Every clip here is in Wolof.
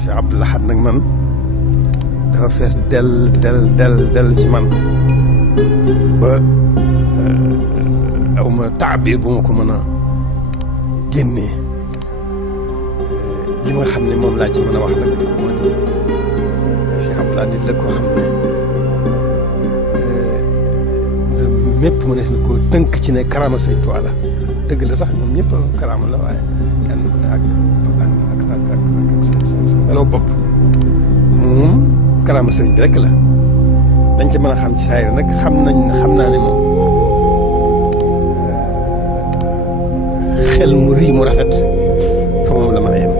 Cheikh Abdou Lahad nag man dafa fees del ci man ba aw ma taabir bu ma ko mën a génnee li nga xam ne moom laa ci mën a wax nag moo di Cheikh Abdou Lahad nit la koo xam ne mépp mu ne ko tënk ci ne karaama Sëriñ Tuubaa la dëgg la sax moom ñëpp karaama la waaye kenn ku ne ak sa meloo bopp moom karaama sëriñ bi rek la dañ ci mën a xam ci saa yi nag xam naa ne moom xel mu rii mu rafet fa moom la mën a yem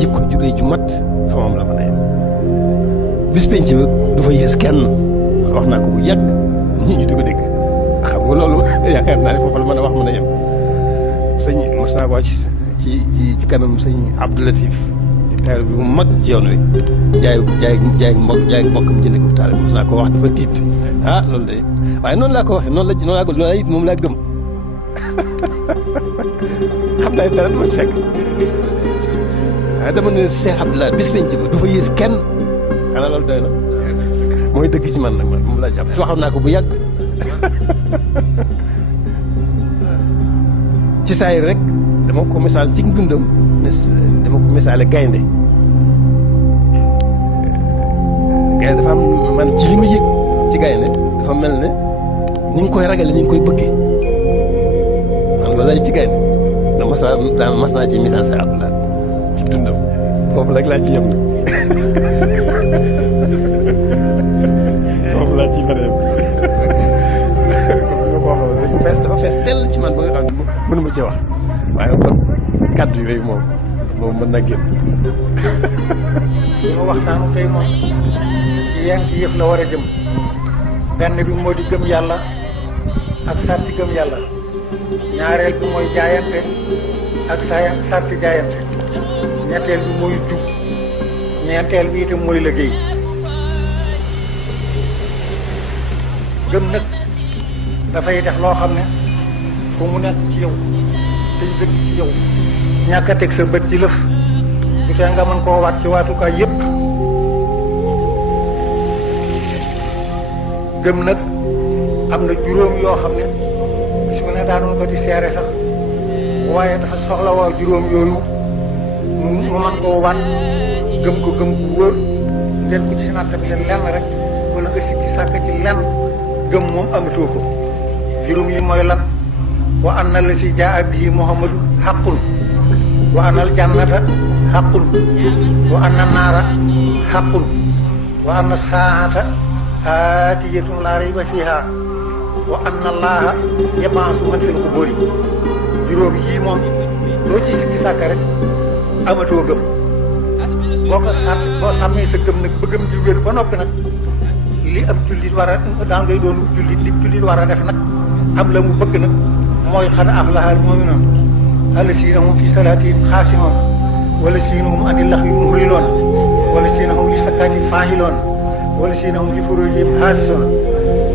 jikko juree ju mat fa moom la mën a yem bis penc bi du fa yées kenn wax naa ko bu yàgg nit ñi di ko dégg xam nga loolu yaakaar naa ne foofu la mën a wax mën a yem sëñ mos naa ko wax ci kanam sëñ Abdou Latif di taal bi mu mag ci yoon wi jaay mbokkam jënd ko taal bi mos naa ko wax dafa tiit loolu de waaye noonu laa ko waxee noonu laa it moom laa gëm xam naa dara du ma ci fekk waaye dama ne Cheikh Abdou Lahad bis penc ba du fa yées kenn xanaa loolu doy na mooy dëgg ci man nag man moom laa jàpp ci waxoon naa ko bu yàgg ci saa yi rek dama ko misaal ci dundam dama ko misaale gaynde dafa am man ci li ma yëg ci gaynde dafa mel ne ni nga koy ragale ni nga koy bëggee man loolu lay ci gaynde mas naa ci misaal sa Abdou Lahad ci dundam foofu rek laa ci yem nag foofu laa ci mën a yem dafa fees tell ci man ba nga xam ne mënu ma cee wax waaye kon kàddu yooyu moom mën na génn. ñu waxtaanu tey moom ci yenn yëf la war a jëm benn bi moo di gëm yàlla ak sarti gëm yàlla ñaareel bi mooy jaayante ak sarti jaayante ñetteel bi mooy jub ñeenteel bi itam mooy liggéey gëm nag dafay def loo xam ne fu mu nekk ci yow tey dëgg ci yow ñàkk a teg sa bët ci lëf du fee nga mën koo waat ci waatukaay yépp gëm nag am na juróom yoo xam ne bis mu ne daanoon ko di seere sax waaye dafa soxla waa juróom yooyu mu mën koo waat gëm ko gëm ku wóor leen ko ci natt bi leen lenn rek wala nga sikki sàkk ci lenn gëm moom amatoo ko juróom yi mooy lan wa anna la si jaa bihi muhammadu xaqun wa anna al jannata xaqun wa anna naara xaqun wa anna saata aatiyatun laa rayba fiha wa anna allaha yab'asu man fil quburi juróom yii moom loo ci sikki sàkk rek amatoo gëm boo sàmmee sa gëm nag ba gëm di wér ba noppi nag li ab jullit war a daa ngay doon jullit li jullit war a def nag am la mu bëgg nag mooy xad aflaha al mu'minuun allasiina hum fi salaatihim xaashi'uun wallasiina hum ani laxwi mu'riduun wallasiina hum li zakaati faa'iluun wallasiina hum li furuujihim haafizuun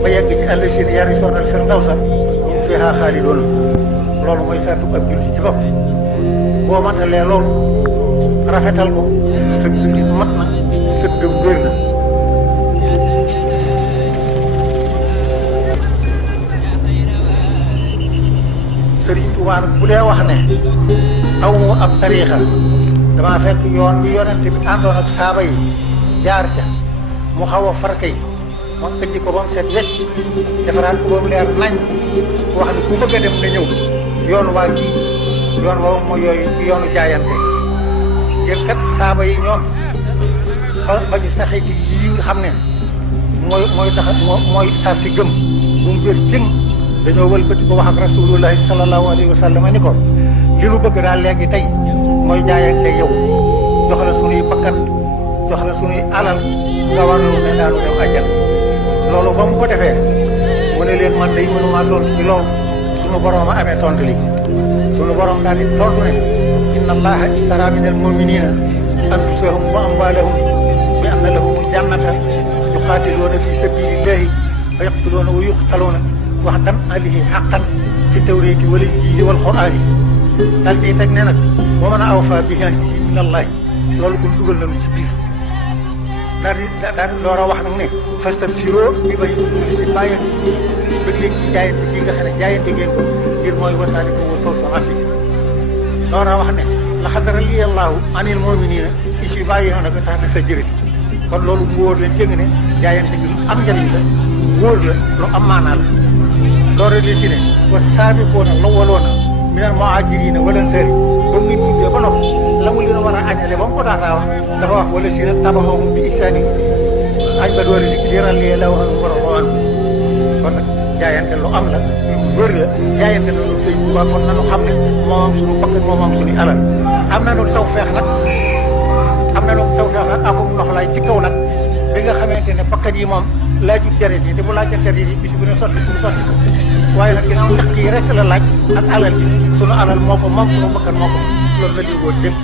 ba yegg ci allasiina yarisuuna al firdawsa hum fiihaa xaaliduun loolu mooy sartu ab jullit ci bopp boo matalee loolu rafetal ko sa jullit mat na sa gëm wér na Sëriñ Tuubaa nag bu dee wax ne aw ab tariixa dama fekk yoon bi yonente bi àndoon ak saaba yi jaar ca mu xaw a farkay ma ëjji ko ba mu set wecc defaraat ko ba mu leer nañ wax ne ku bëgg a dem na ñëw yoon waa ji yoon woowu mooy yooyu yoonu jaayante ngir kat saaba yi ñoom ba ñu saxee ci lii nga xam ne mooy tax si gëm bu mu jël cëng dañoo wëlbati ko wax ak rasulullahi sallallahu alayhi wa sallam ni ko li nu bëgg daal léegi tey mooy jaayante yow jox la sunuy bakkan jox la sunuy alal nga war na ne daanu dem àjjana loolu ba mu ko defee mu ne leen man day mënumaa tontu ci loolu sunu borom a amee tontu li sunu borom daal di tontu ne inna allaha istara min al muminina anfusahum wa amwalahum bi anna lahumul jannata yuqatiluuna fi sabilillahi fa yaqtuluuna wa yuqtaluuna waxdan alihi xaqan fi tawreeti wal injiili wal quraani daal ciy teg ne nag wa man awfaa bi ahdihi min allahi loolu kon dugal nañu ci biir daal di door a wax nag ne fastabsiroo bi bay si bàyyi bëgg leen ci jaayante gi nga xam ne jaayante ngeen ko ngir mooy wasaari ko wal fawzul asiim door a wax ne laqad radiyallaahu anil mu'miniina iz yubaayi'uunaka tahta shajarati kon loolu mu wóor leen jëng ne jaayante gi lu am njëriñ la wóor la lu am maanaa la door a leen ci ne wa saabiquuna l-awwaluuna minal muhaajiriina wal ansaari ba mu ngi tuddee ba noppi la mu leen war a añale ba mu ko daataa wax dafa wax wala si taba'uuhum bi ihsaanin añ ba doole li radiyallaahu anhum wa radu anhu kon nag jaayante lu am la lu wóor la jaayante la lu sëñ Tuubaa kon nanu xam ne moo am suñu bakkan moo am suñu alal am na nu tawfeex nag akum noflaay ci kaw nag bi nga xamante ne bakkan yi moom laajut deret yi te bu laajut deret yi bis bu ne sotti suñu sotti ko waaye nag ginnaaw ñaq yi rek la laaj ak alal bi suñu alal moo ko moom suñu bakkan moo ko loolu la di wóor dégg